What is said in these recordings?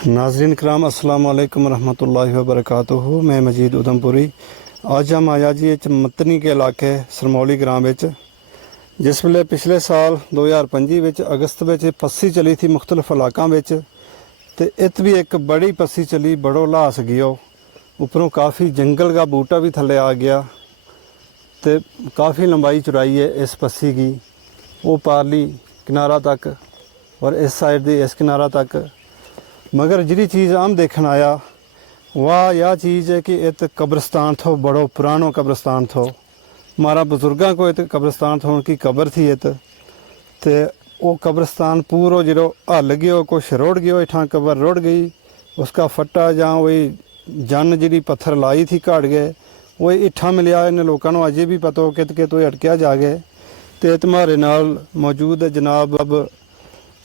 नाजरीन कराम अस्सलाम वालेकुम रहमतुल्लाहि व बरकातुहू। मैं मजीद उधमपुरी। आज हम आया जी मतनी के इलाके सरमौली ग्राम विच जिस वेले पिछले साल 2025 विच अगस्त विच पस्सी चली थी मुख्तलिफ इलाकों विच ते इत भी एक बड़ी पस्सी चली, बड़ो लास गयो। उपरों काफ़ी जंगल का बूटा भी थले आ गया तो काफ़ी लंबाई चौड़ाई है इस पस्सी की। वो पारली किनारा तक और इस साइड दी इस किनारा तक। मगर जी चीज़ हम देखने आया वह यह चीज़ है कि इत कब्रस्तान थो, बड़ो पुरानो कब्रस्तान थो। हमारा बुजुर्गों को इत कब्रस्तान थो, उनकी कब्र थी इत ते वो कब्रस्तान पूरा जो हल गयो, कुछ रुड़ गयो, इठां कब्र रुड़ गई। उसका फट्टा ਜਾਂ वही जन जी पत्थर लाई थी घट गए, वही इठा मिलिया। इन लोगों को अजे भी पता हो कित कित अटकिया जा गए। तो तुम्हारे नाल मौजूद है जनाब अब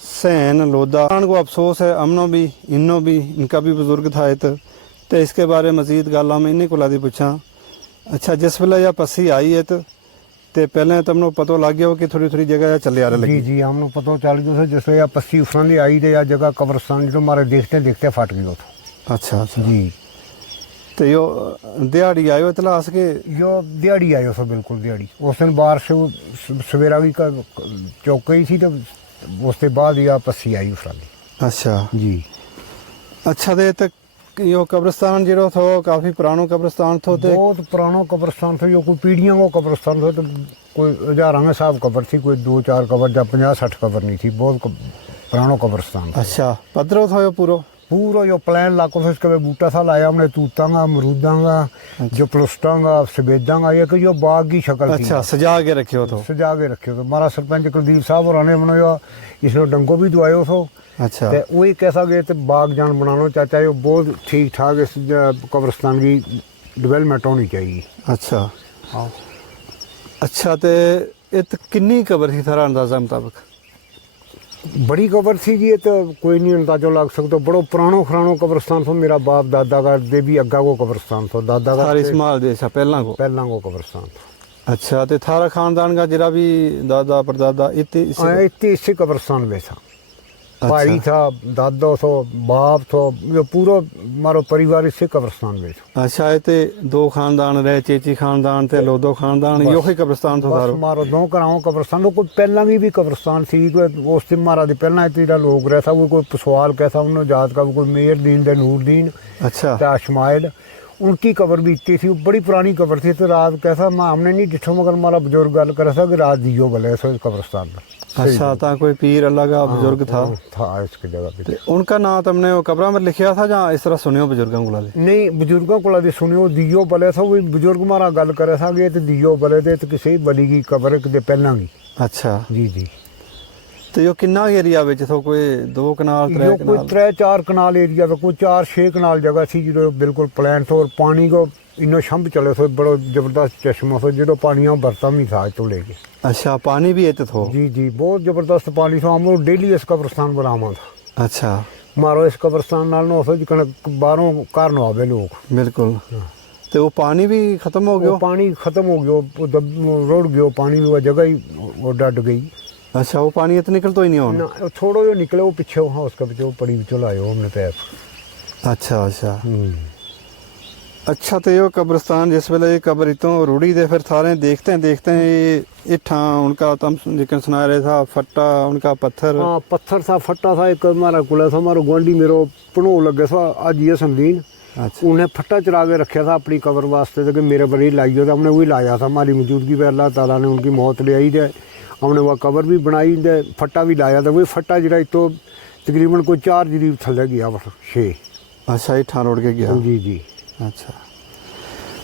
सैन लोधा को अफसोस है, अमनो भी इनो भी, इनका भी बुजुर्ग था इत। तो इसके बारे मजीद गल हम इन्हीं को पूछा। अच्छा, जिस वेले यह पस्सी आई है तो पहले तुमने पता लग गया हो कि थोड़ी थोड़ी जगह चले आ रही? जी जी, हमने पता चल गया जिस यह पस्सी उफरान दी आई तो यह जगह कब्रस्तान जो हमारे देखते देखते फट गई तो। अच्छा अच्छा जी। तो यो दिहाड़ी आयो इतलास के? यो दिहाड़ी आयो सो, बिल्कुल दिहाड़ी। उस दिन बारिश सवेरा भी चौक गई थी तो उसके बाद यह पस्सी आई उफरान दी। अच्छा जी। अच्छा, तो यो कब्रस्तान जो थो काफ़ी पुरानो कब्रस्तान थो? तो बहुत पुरानो कब्रस्तान था, यो कोई पीढ़ियों को कब्रस्तान था। तो कोई हज़ारों साहब कब्र थी, कोई 2-4 कब्र या 50-60 कब्र नहीं थी। बहुत पुरानो कब्रस्तान था। अच्छा, पद्धरो था यो पूरा? पूरा जो प्लान इलाकों से इसके बूटा सा लाया हमने, तूता का, अमरूदा का, जो प्लुस्टा का, सफेदा का, ये कि जो बाग की शक्ल थी। अच्छा, सजा के रखे हो? तो सजा के रखे हो। तो हमारा सरपंच कुलदीप साहब और आने बनाया, इसलिए डंगो भी दुआयो सो। अच्छा, तो वही कैसा गए तो बाग जान बनाना चाचा, ये बहुत ठीक ठाक इस कब्रस्तान की डेवलपमेंट होनी चाहिए। अच्छा हाँ। अच्छा, तो इत किन्नी कबर थी थारा अंदाजा मुताबिक? बड़ी कब्र थी जी, ये तो कोई नहीं अंदाजा लग सकता। बड़ो पुरानो खरानो कब्रस्तान था। मेरा बाप दादा का दे भी अग्गा को कब्रस्तान था, दादा का थारे इस्माल दे पहला को कब्रस्तान था। अच्छा, तो थारा खानदान का जरा भी दादा परदादा इतने इसी कब्रस्तान में था। भाई था, दादा था, बाप था, जो पूरा हमारा परिवार इसी कब्रस्तान में था। अच्छा, ये 2 खानदान रहे, चेची खानदान ते लोधो खानदान, यो ही कब्रस्तान था थारो? हमारा 2 घरों कब्रस्तान। कोई पहला भी कब्रस्तान थी, कोई उस दिन हमारा पहला इतना लोग रहता। कोई पसवाल कैसा उन्होंने जात का, कोई मेयर दीन दे नूरदीन, अच्छा, अशमाइल, उनकी कब्र भी इतनी थी। बड़ी पुरानी कब्र थी। तो रात कैसा हमने नहीं डिठो, मगर हमारा बुजुर्ग गल कर था कि रात दियो बले सो कब्रस्तान में। अच्छा, ता कोई पीर अल्लाह का बुजुर्ग था इसकी जगह पे। उनका नाम तुमने वो कब्र में लिखा था या इस तरह सुनियो बुजुर्गों को? नहीं, बुजुर्गों को सुनियो दियो बले था। वो बुजुर्ग हमारा गल करे था कि दियो बले दे तो किसी बली की कब्र किते पहला की। अच्छा जी जी। तो यो किन्ना एरिया विच थो? कोई 2 कनाल 3 कनाल? कोई 3-4 कनाल एरिया था। कोई 4-6 कनाल जगह थी जो बिल्कुल प्लान था। और पानी को इन्नो शंभ चले थे, बड़ो जबरदस्त चश्मा था जो पानी बरता भी था तो लेके। अच्छा, पानी भी इत थो? जी जी, बहुत जबरदस्त पानी था। हम डेली इस कब्रस्तान बनावा था। अच्छा, मारो इस कब्रस्तान नाल ना हो बाहरों घर न आवे लोग। बिल्कुल। तो वो पानी भी खत्म हो गया? पानी खत्म हो गया, रुड़ गया पानी भी, वह जगह ही वो डट गई। अच्छा, वो पानी इतना निकल तो ही नहीं होना? थोड़ा जो निकले वो पीछे, हाँ उसका पीछे पड़ी पीछे लाए हमने पैर। अच्छा अच्छा अच्छा। तो यो कब्रस्तान जिस वेले ये कब्र इतों रूढ़ी दे फिर थारे देखते हैं ये इठा उनका तुम जिक्र सुना रहे था, फट्टा उनका पत्थर? हाँ, पत्थर था, फट्टा था। एक हमारा कुला था, हमारा गुआढ़ी मेरो पनो लगे था आज ये समझीन। अच्छा, उन्हें फट्टा चरा के रखा था अपनी कब्र वास्ते, कि मेरे बड़ी लाई हो। हमने वही लाया था। हमारी मौजूदगी पर अल्लाह ताला ने उनकी मौत ले आई है। हमने वह कब्र भी बनाई दे, फट्टा भी लाया था। वही फट्टा जरा तो तकरीबन कोई 4 जरीब थले गया, बस 6। अच्छा, इठा रोड के गया? जी जी। अच्छा,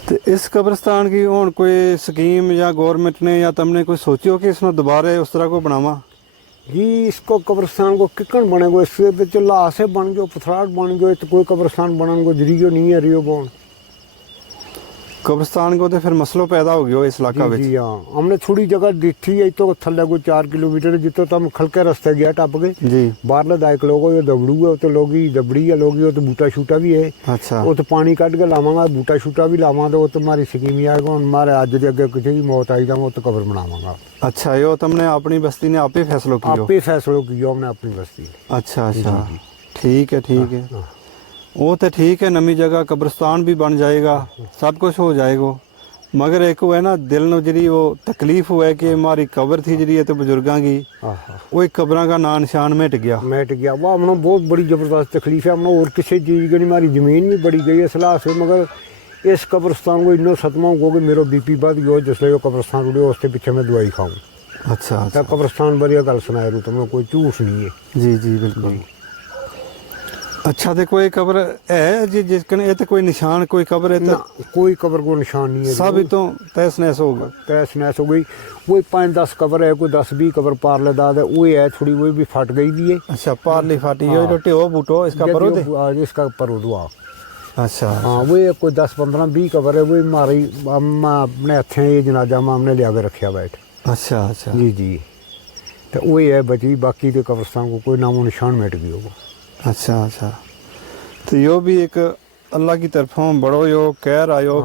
तो इस कब्रस्तान की हूँ कोई स्कीम या गवर्नमेंट ने या तुमने कोई सोचो कि इसमें दोबारा उस तरह को बनावा? जी, इसको कब्रस्तान को किकन बनेगो, इससे लाशे बन गयो, पथराट बन गयो, तो कोई कब्रस्तान बनने को जरियो नहीं है रियो बोन कब्रस्तान को। तो फिर मसलो पैदा हो गया इस इलाका में? जी हाँ, हमने थोड़ी जगह देखी है तो थले को 4 किलोमीटर जितो तो हम खलके रास्ते गया टप के जी। बाहर दायक लोग ये दबड़ू है, तो लोग दबड़ी है, लोग तो बूटा शूटा भी है। अच्छा, वो तो पानी कट के लावगा, बूटा शूटा भी लावा, तो वो तो हमारी स्कीम ही आएगा। हमारे अज के अगे किसी भी मौत आई तो तो कब्र बनावागा। अच्छा, यो तुमने अपनी बस्ती ने आप ही फैसलो किया? आप ही फैसलो किया हमने अपनी बस्ती। अच्छा अच्छा, ठीक है ठीक है। हाँ। वो तो ठीक है, नवी जगह कब्रिस्तान भी बन जाएगा, सब कुछ हो जाएगा, मगर एक वो है ना दिल में जी वो तकलीफ हुआ है कि हमारी कब्र थी जी तो बुजुर्गों की, हाँ हाँ वो कब्र का नाम निशान मिट गया। मैट गया वह हमने बहुत बड़ी ज़बरदस्त तकलीफ है हमने और किसी चीज़ की नहीं हमारी ज़मीन भी बड़ी गई है सलाह से मगर इस कब्रस्तान को इन्ना सतमा हो कि मेरा बीपी बढ़ गया जिसलिए वो कब्रस्तान उड़े उसके पीछे मैं दवाई खाऊँ। अच्छा अच्छा। कब्रस्तान बढ़िया गल सुनाया रू तुमने कोई झूठ नहीं है। जी जी बिल्कुल। अच्छा तो कोई कब्र है जी जिसकन ये तो कोई निशान कोई कब्र है ना तो कोई कब्र को निशान नहीं है सब ही तो तहस नहस हो गया। तहस नहस हो गई। वही 5-10 कब्र है कोई 10-20 कब्र पारले दाद है वही है थोड़ी वही भी फट गई भी है। अच्छा पारली फाटी हाँ। रोटी हो बूटो इसका जब परो दे। ये इसका परो दुआ। अच्छा हाँ वही कोई 10-15-20 कब्र है वही मारी हम अपने हथे ये जनाजा में हमने लिया के रखा बैठ। अच्छा अच्छा। जी जी तो वही है बची बाकी के कब्रस्तान को कोई नामो निशान मिट गई होगा। अच्छा अच्छा। तो यो भी एक अल्लाह की तरफों बड़ो यो कहर आयो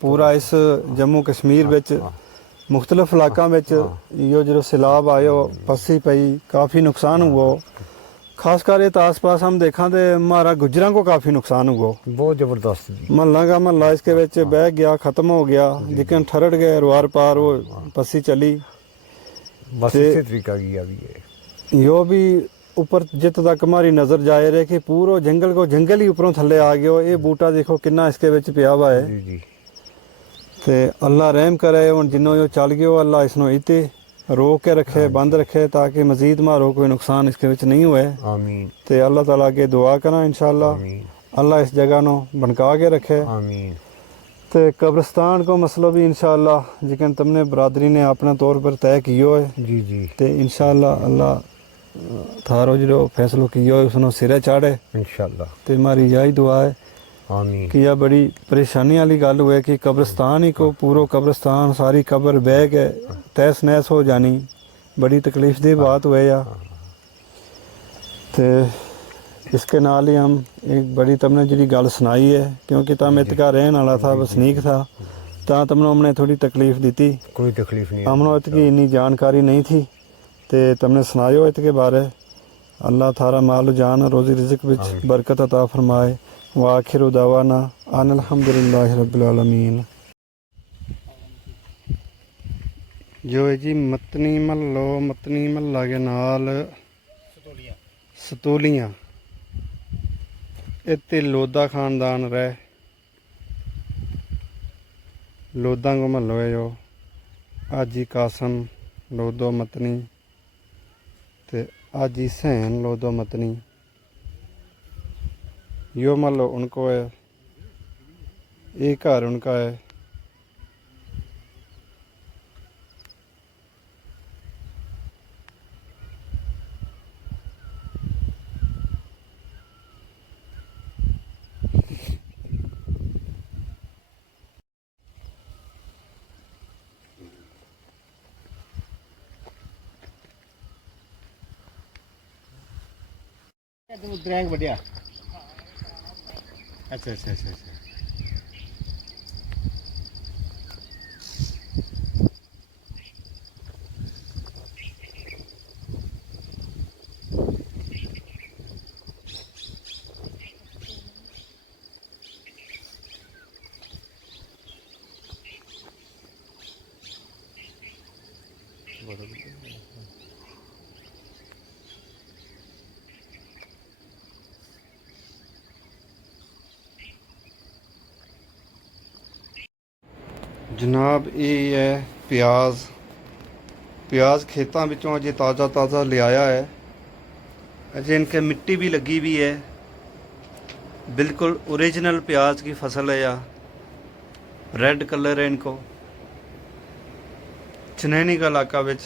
पूरा इस जम्मू कश्मीर विच मुख्तलिफ इलाकों में यो जो सैलाब आयो पसी पई काफ़ी नुकसान हुआ, खासकर ये तो आस पास हम देखा तो हमारा गुजरां को काफ़ी नुकसान हुआ। बहुत ज़बरदस्त महल्ला का महल्ला इसके विच बह गया ख़त्म हो गया, जिकन ठरड़ गए रुआर पार वो पसी चली। बस इसी तरीका की अभी है यो भी ऊपर जित तक हमारी नज़र जाए रहे कि पूरा जंगल को जंगल ही ऊपरों थले आ गया। ये बूटा देखो कितना इसके विच पिया हुआ है। जी जी ते अल्लाह रहम करे हुण जिन्नो यो चल गयो अल्लाह इसनो इते रोक के रखे बंद रखे ताकि मजीद मारो कोई नुकसान इसके विच नहीं हुए। आमीन ते अल्लाह ताला के दुआ करा इंशाअल्लाह आमीन अल्लाह इस जगह नो बनका के रखे। आमीन ते कब्रिस्तान को मसलो भी इंशाअल्लाह जिकन तुमने बरादरी ने अपना तौर पर तय कियो है जी जी ते इंशाअल्लाह अल्लाह थारो जो फैसलो कियो है उसनो सिरे चाढ़े। इंशाअल्लाह ते हमारी यही दुआ है आमीन कि यह बड़ी परेशानी वाली गल हुए कि कब्रिस्तान ही को पूरा कब्रिस्तान सारी कब्र बह के तहस नहस हो जानी, बड़ी तकलीफ दी बात हुए या। तो इसके नाल ही हम एक बड़ी तुमने जी गल सुनाई है क्योंकि तम इतका रहन वाला था वसनीक था ता तुमने हमने थोड़ी तकलीफ दी थी, कोई तकलीफ नहीं हमने इतकी इन्नी जानकारी नहीं थी तो तुमने सुनायो इसके बारे। अल्लाह थारा माल जान रोज़ी रिज़्क विच बरकत अता फरमाए। व आखिर दावाना अनिल हम्दुलिल्लाहि रब्बिल आलमीन। जो है जी मतनी महल्ला के नाल सतोलियाँ इतने लोधा खानदान रहे, लोधा को महलो है जो आजी कासम लोधो मतनी ते आजी सैन लोधो मतनी यो महलो उनको है, ये घर उनका है। ड्रैंग बढ़िया। अच्छा अच्छा अच्छा अच्छा। जनाब ये है प्याज खेतों विचों अजे ताज़ा ले आया है, अजे इनके मिट्टी भी लगी हुई है, बिल्कुल ओरिजिनल प्याज की फसल है। या रेड कलर है इनको। चनैनी का इलाका विच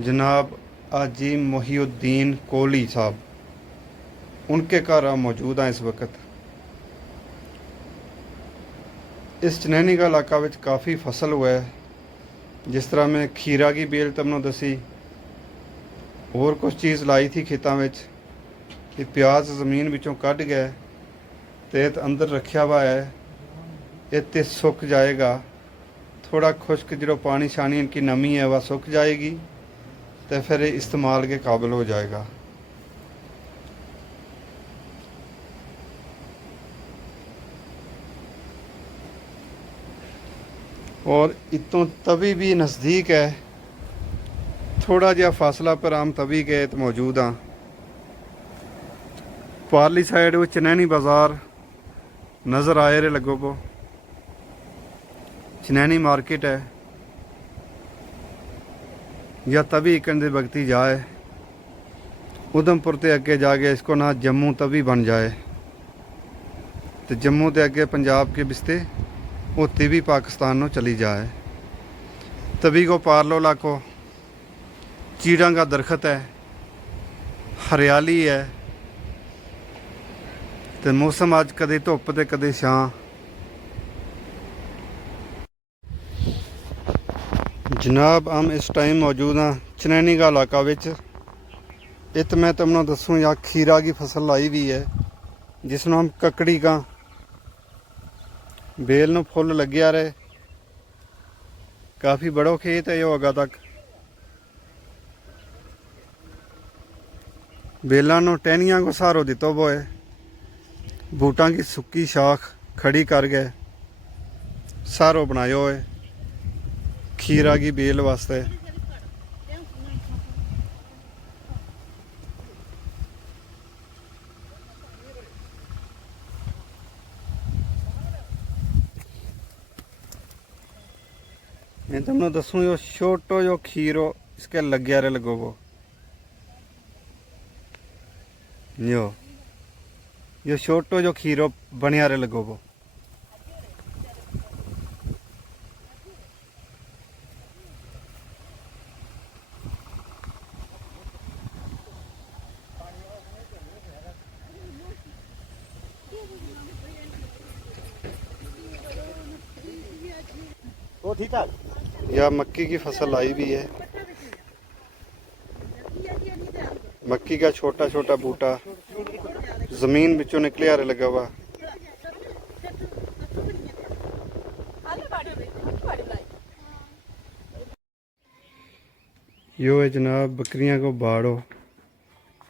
जनाब आजी मोहिउद्दीन कोहली साहब उनके घर हम मौजूद हैं इस वक्त। इस चनैनी का इलाका विच काफ़ी फसल हुआ है, जिस तरह मैं खीरा की बेल तुमने दसी और कुछ चीज़ लाई थी खेतों में। ये प्याज ज़मीन विचों कढ़ गए तो अंदर रखा हुआ है, ये सुक जाएगा। थोड़ा खुश्क जो पानी शानी इनकी नमी है वह सुक जाएगी तो फिर इस्तेमाल के काबिल हो जाएगा। और इतों तवी भी नज़दीक है, थोड़ा जिहा फासला पर हम तवी के तो मौजूद हाँ। पारली साइड वो चनैनी बाज़ार नज़र आए रहे लगो पो, चनैनी मार्केट है या तवी इकन दे बगती जाए उधमपुर ते अगे जाके इसको ना जम्मू तवी बन जाए तो जम्मू ते अगे पंजाब के बिस्ते होती भी पाकिस्तान नो चली जाए। तभी को पार लो लाखो चीड़ा का दरख्त है, हरियाली है, तो मौसम अज कदे धुप ते कदे छां। जनाब हम इस टाइम मौजूद हाँ चनैनी का इलाका विच। इत मैं तुमने दसूँ या खीरा की फसल लाई हुई है जिसनों हम ककड़ी का बेल नो फुल लग्या रहे। काफ़ी बड़ो खेत है यो अगा तक। बेलों नो टहनियां को सहारो दितो वो है, बूटा की सुक्की शाख खड़ी कर गए सहारो बनायो है खीरा की बेल वास्ते। मैं तुमने दसूँ यो छोटो जो खीरो इसके लग्या रे लगो वो यो छोटो जो खीरो बनिया रे लगो वो। वो ठीक ठाक। या मक्की की फसल आई भी है, मक्की का छोटा छोटा बूटा जमीन बिचों निकले आ रहा लगा हुआ। यो है जनाब बकरियां को बाड़ो,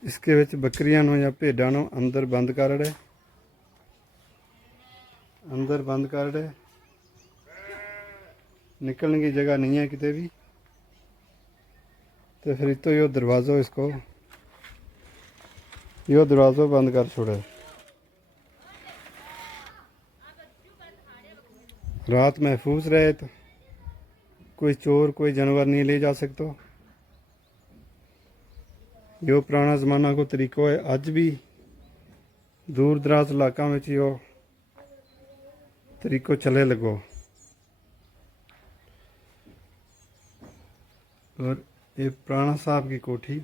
इसके विच बकरियां नो या भेडां नो अंदर बंद कर रहे, अंदर बंद कर रहे, निकलने की जगह नहीं है किते भी। तो फिर तो यो दरवाज़ो इसको यो दरवाज़ो बंद कर छोड़े। रात महफूज रहे तो कोई चोर कोई जानवर नहीं ले जा सकता। यो पुराना ज़माना को तरीको है, अज भी दूर दराज इलाकों में यो तरीको चले लगो। और ये पुराना साहब की कोठी